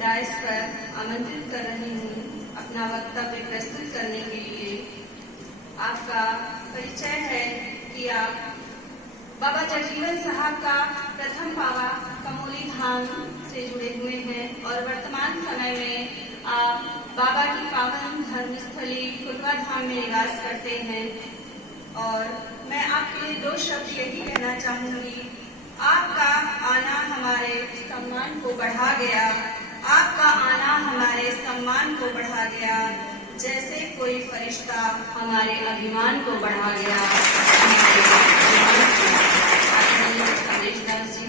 DISE पर आमंत्रित कर रही हूँ अपना वक्तव्य प्रस्तुत करने के लिए। आपका परिचय है कि आप बाबा जगजीवन साहब का प्रथम पावा कमोली धाम से जुड़े हुए हैं और वर्तमान समय में आप बाबा की पावन धर्मस्थली कुटवा धाम में निवास करते हैं। और मैं आपके लिए दो शब्द यही कहना चाहूंगी, आपका आना हमारे सम्मान को बढ़ा गया, आपका आना हमारे सम्मान को बढ़ा गया, जैसे कोई फरिश्ता हमारे अभिमान को बढ़ा गया। जी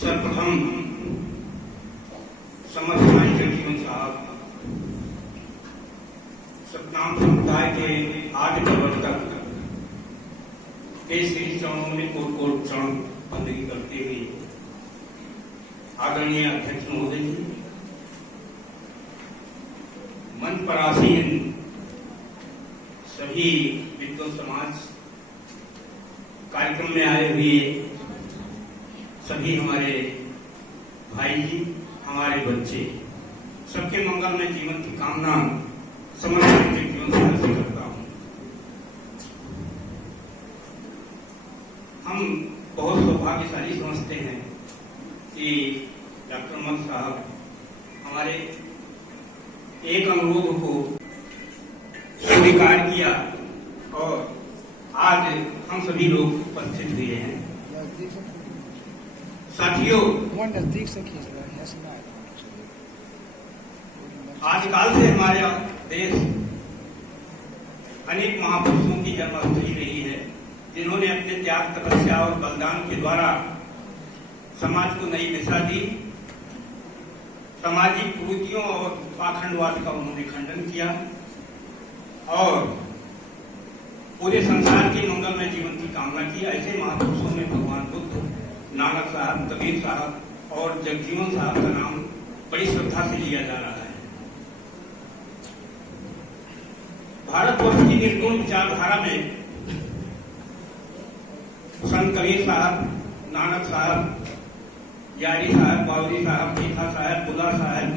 सर्वप्रथम समर्थ स्वामी जगजीवन साहब सतनाम समुदाय के आदि प्रवर्तक के श्री चरणों में कोट कोट चरण बंदगी करते हुए आदरणीय अध्यक्ष महोदय जी, मंच पर आसीन सभी विद्वत समाज, कार्यक्रम में आए हुए सभी हमारे भाई जी, हमारे बच्चे, सबके मंगलमय जीवन की कामना समर्पण के जीवन से करता हूं। हम बहुत सौभाग्यशाली समझते हैं कि डॉक्टर मन साहब हमारे एक अनुरोध को स्वीकार किया और आज हम सभी लोग उपस्थित हुए हैं। साथियों, आजकल से हमारे देश अनेक महापुरुषों की जन्मस्थली रही है, जिन्होंने अपने त्याग, तपस्या और बलिदान के द्वारा समाज को नई दिशा दी। सामाजिक कुरीतियों और पाखंडवाद का उन्होंने खंडन किया और पूरे संसार के मंगलमय जीवन की कामना की। ऐसे महापुरुषों में भगवान बुद्ध, नानक साहब, कबीर साहब और जगजीवन साहब का नाम बड़ी श्रद्धा से लिया जा रहा है। भारतवर्ष की निर्गुण विचारधारा में संत कबीर साहब, नानक साहब, यारी साहब, बावरी साहब, भीखा साहब, बुला साहब,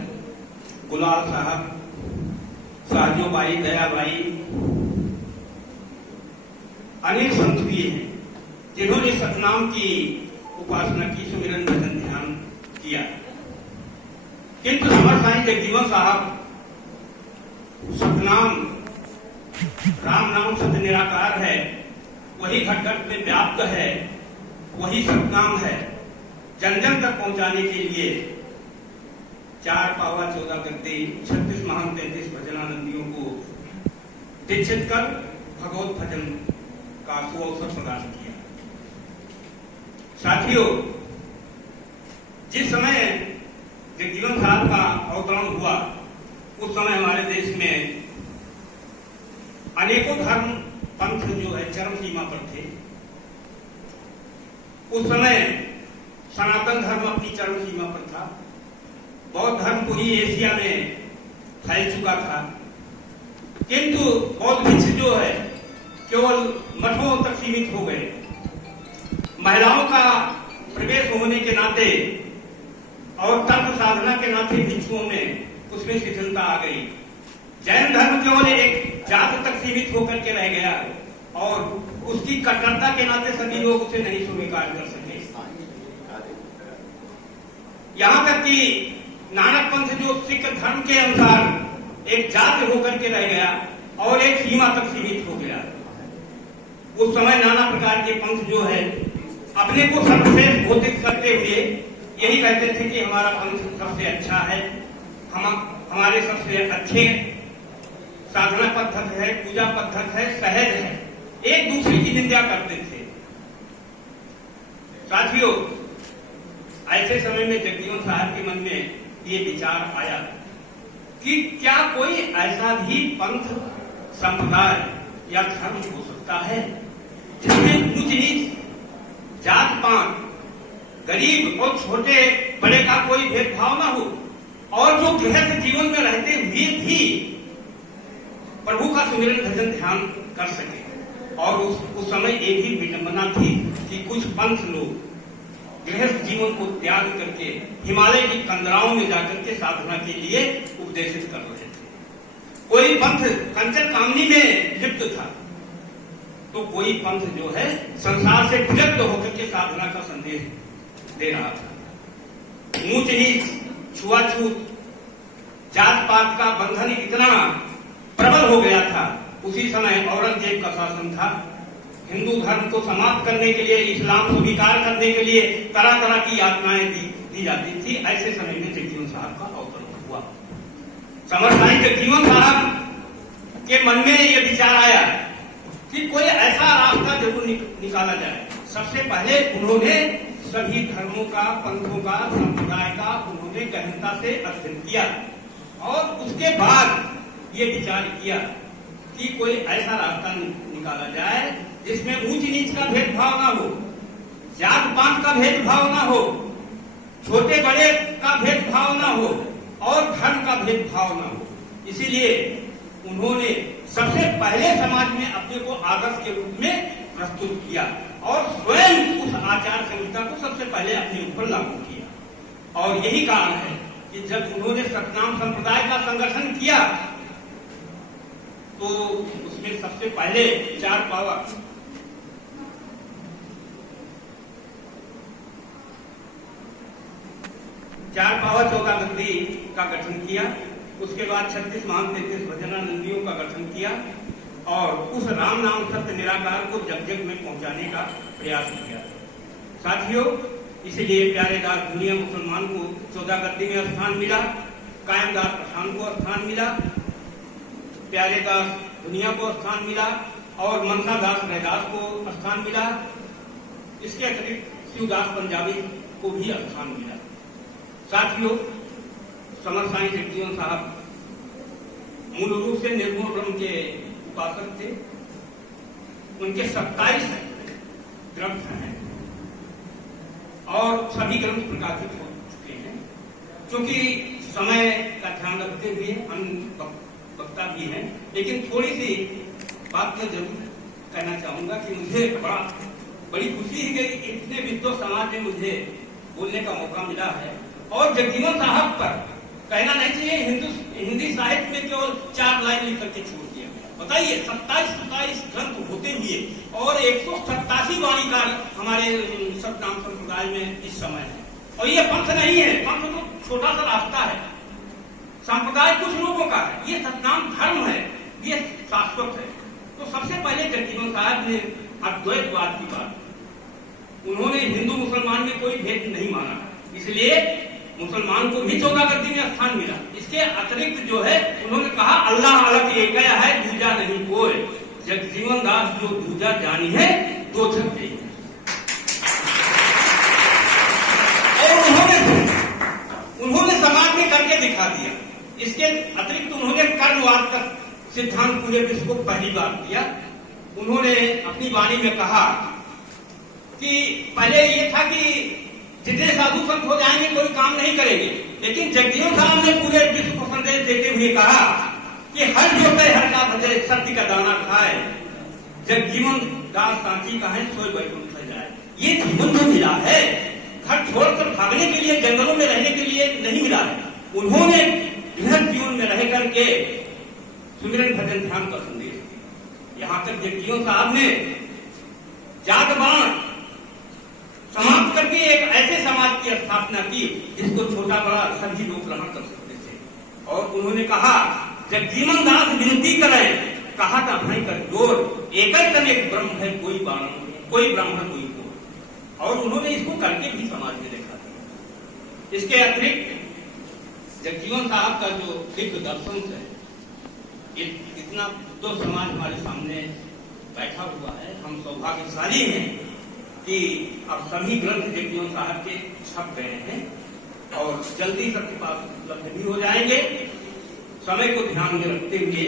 गुलाल साहब, साहजोबाई, दयाबाई, अनेक संत हुए हैं जिन्होंने सतनाम की उपासना की, सुमिरन, भजन, ध्यान किया। किंतु समर्थ स्वामी जगजीवन साहब सतनाम, राम नाम सत्य निराकार है, वही घट घट में व्याप्त है, वही सतनाम है, जन जन तक पहुंचाने के लिए 4 पावा 14 गद्दे 36 महान 33 भजनानंदियों को दीक्षित कर भगवत भजन का सुअवसर प्रदान किया। साथियों, जिस समय जगजीवन साहब का अवतरण हुआ उस समय हमारे देश में अनेकों धर्म पंथ जो है चरम सीमा पर थे। उस समय सनातन धर्म अपनी चरम सीमा पर था, बौद्ध धर्म पूरी एशिया में फैल चुका था, किंतु बौद्ध भिक्ष जो है केवल मठों तक सीमित हो गए। महिलाओं का प्रवेश होने के नाते और तर्क साधना के नाते भिक्षुओं में उसमें शिथिलता आ गई। जैन धर्म केवल एक जात तक सीमित होकर के रह गया और उसकी कट्टरता के नाते सभी लोग उसे नहीं स्वीकार कर सके। यहाँ तक कि नानक पंथ जो सिख धर्म के अनुसार एक जात होकर के रह गया और एक सीमा तक सीमित हो गया। उस समय नाना प्रकार के पंथ जो है अपने को सर्वश्रेष्ठ घोषित करते हुए यही कहते थे कि हमारा पंथ सबसे अच्छा है, हमारे सबसे अच्छे साधना पद्धत है, पूजा पद्धत है, सहज है, एक दूसरे की निंदा करते थे। साथियों, ऐसे समय में जगजीवन साहब के मन में ये विचार आया कि क्या कोई ऐसा भी पंथ, संप्रदाय या धर्म हो सकता है जिसमें ऊंच नीच, जात पात, गरीब और छोटे बड़े का कोई भेदभाव ना हो, और जो गृहस्थ जीवन में रहते हुए भी प्रभु का सुमिरन भजन ध्यान कर सके। और उस समय ये भी विडंबना थी कि कुछ पंथ लोग गृहस्थ जीवन को त्याग करके हिमालय की कंदराओं में जाकर के साधना के लिए उपदेशित कर रहे थे। कोई पंथ कंचन कामनी में लिप्त था, तो कोई पंथ जो है संसार से विरक्त होकर के साधना का संदेश दे रहा था। ऊंच नीच, छुआछूत, जात पात का बंधन इतना प्रबल हो गया था। उसी समय औरंगजेब का शासन था। हिंदू धर्म को समाप्त करने के लिए, इस्लाम को स्वीकार करने के लिए तरह तरह की यातनाएं दी जाती थी। ऐसे समय में जगजीवन साहब का अवतरण हुआ। समझदारी जगजीवन साहब के मन में यह विचार आया कि कोई ऐसा रास्ता जरूर निकाला जाए। सबसे पहले उन्होंने सभी धर्मों का, पंथों का, संप्रदाय का उन्होंने गहनता से अध्ययन किया और उसके बाद ये विचार किया कि कोई ऐसा रास्ता निकाला जाए जिसमें ऊंच नीच का भेदभाव ना हो, जात पात का भेदभाव ना हो, छोटे बड़े का भेदभाव ना हो और धर्म का भेदभाव ना हो। इसीलिए उन्होंने सबसे पहले समाज में अपने को आदर्श के रूप में प्रस्तुत किया और स्वयं उस आचार संहिता को सबसे पहले अपने ऊपर लागू किया। और यही कारण है कि जब उन्होंने सतनाम संप्रदाय का संगठन किया तो उसमें सबसे पहले चार पावा चौदह गद्दी का गठन किया। उसके बाद 36 महान 33 भजनानंदियों का गठन किया और उस राम नाम सत्य निराकार को जग जग में पहुंचाने का प्रयास किया। साथियों, इसलिए प्यारे दास दुनिया मुसलमान को 14 गद्दी में स्थान मिला, कायमदास पठान को स्थान मिला, प्यारे दास दुनिया को स्थान मिला और मनसा दास रैदास को स्थान मिला। इसके अतिरिक्त शिवदास पंजाबी को भी स्थान मिला। साथियों, समर साईं जगजीवन साहब मूल रूप से निर्गुण ब्रह्म के उपासक थे। उनके 27 ग्रंथ हैं और सभी ग्रंथ प्रकाशित हो चुके हैं। क्योंकि समय का ध्यान रखते हुए अन्य वक्ता भी हैं, लेकिन थोड़ी सी बात मैं जरूर कहना चाहूंगा कि मुझे बड़ी खुशी है कि इतने विद्वान समाज में मुझे बोलने का मौका मिला है। और जगजीवन साहब पर कहना नहीं चाहिए हिंदी साहित्य में केवल 4 लाइन लिख करके छोड़ दिया। बताइए, 27 ग्रंथ होते हुए और 187 वाणीकार हमारे सतनाम संप्रदाय में इस समय है। और ये पंथ नहीं है, पंथ तो छोटा सा रास्ता है, संप्रदाय कुछ लोगों का है, ये सतनाम धर्म है, ये शाश्वत है। तो सबसे पहले जगजीवन साहब ने अद्वैतवाद की बात, उन्होंने हिंदू मुसलमान में कोई भेद नहीं माना, इसलिए मुसलमान को भी 14 गद्दी में स्थान मिला। इसके अतिरिक्त जो है उन्होंने कहा अल्लाह अलग एक है, दूजा नहीं कोई, जगजीवन दास जो दूजा जानी है दो छक गई। और उन्होंने समाज में करके दिखा दिया। इसके अतिरिक्त उन्होंने कर्मवाद का सिद्धांत पूरे विश्व को पहली बार दिया। उन्होंने अपनी वाणी में कहा कि पहले ये था कि जितने साधु संत हो जाएंगे कोई काम नहीं करेंगे, लेकिन जगजीवन साहब ने पूरे विश्व को संदेश देते हुए कहा कि हर जोते हर का भजे, सत्य का दाना खाए, जगजीवन दास सांची का है सोई वैकुंठ जाए। ये जीवन में मिला है, घर छोड़कर भागने के लिए, जंगलों में रहने के लिए नहीं मिला है। उन्होंने गृहस्थ जीवन में रह करके सुमिरन भजन ध्यान का संदेश दिया। यहाँ तक जगजीवन साहब ने जात बाण समाप्त करके एक ऐसे समाज की स्थापना की जिसको छोटा बड़ा सभी लोग ग्रहण कर सकते थे। और उन्होंने कहा जगजीवन दास विनती करें, कहा था भाई कर जोर, एक ब्रह्म है, कोई ब्राह्मण कोई को। और उन्होंने इसको करके भी समाज में देखा था। इसके अतिरिक्त जगजीवन साहब का जो दिव्य दर्शन है, इतना तो समाज हमारे सामने बैठा हुआ है, हम सौभाग्यशाली हैं कि अब सभी ग्रंथ जगजीवन साहब के छप गए हैं और जल्दी सबके पास उपलब्ध भी हो जाएंगे। समय को ध्यान में रखते हुए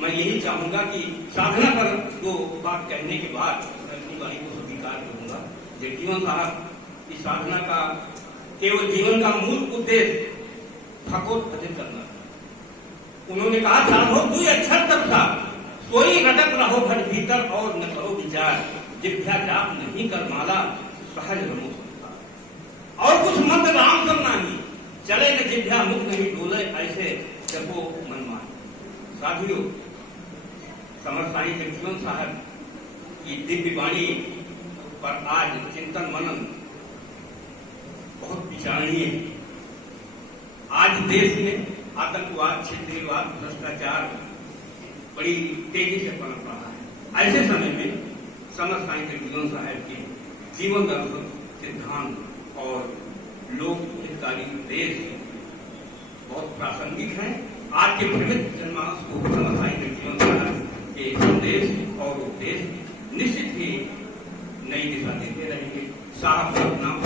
मैं यही चाहूंगा कि साधना पर दो बात कहने के बाद मैं अपनी वाणी को स्वीकार करूंगा। जगजीवन साहब इस साधना का केवल जीवन का मूल उद्देश्य ठकोत्पादित करना था। उन्होंने कहा था हो तू अक्षर तक था सोई रटक रहो घर भीतर और न करो विचार जिभ्या जाप नहीं कर माला सहज रमो संसार। और कुछ मंत्र राम सब नाही चले न जिभ्या मुख नहीं डोले ऐसे जपो मनमान। साथियों, समर्थ साईं जगजीवन साहब की दिव्य वाणी पर आज चिंतन मनन बहुत विचारणीय है। आज देश में आतंकवाद, क्षेत्रीयवाद, भ्रष्टाचार बड़ी तेजी से पनप रहा है। ऐसे समय में समर्थ साईं जगजीवन साहब के जीवन दर्शन, सिद्धांत और लोक हितकारी उपदेश बहुत प्रासंगिक हैं। आज के भ्रमित जनमानस को समर्थ साईं जगजीवन साहब के संदेश और उपदेश निश्चित ही नई दिशा देते रहेंगे। साहब सब नाम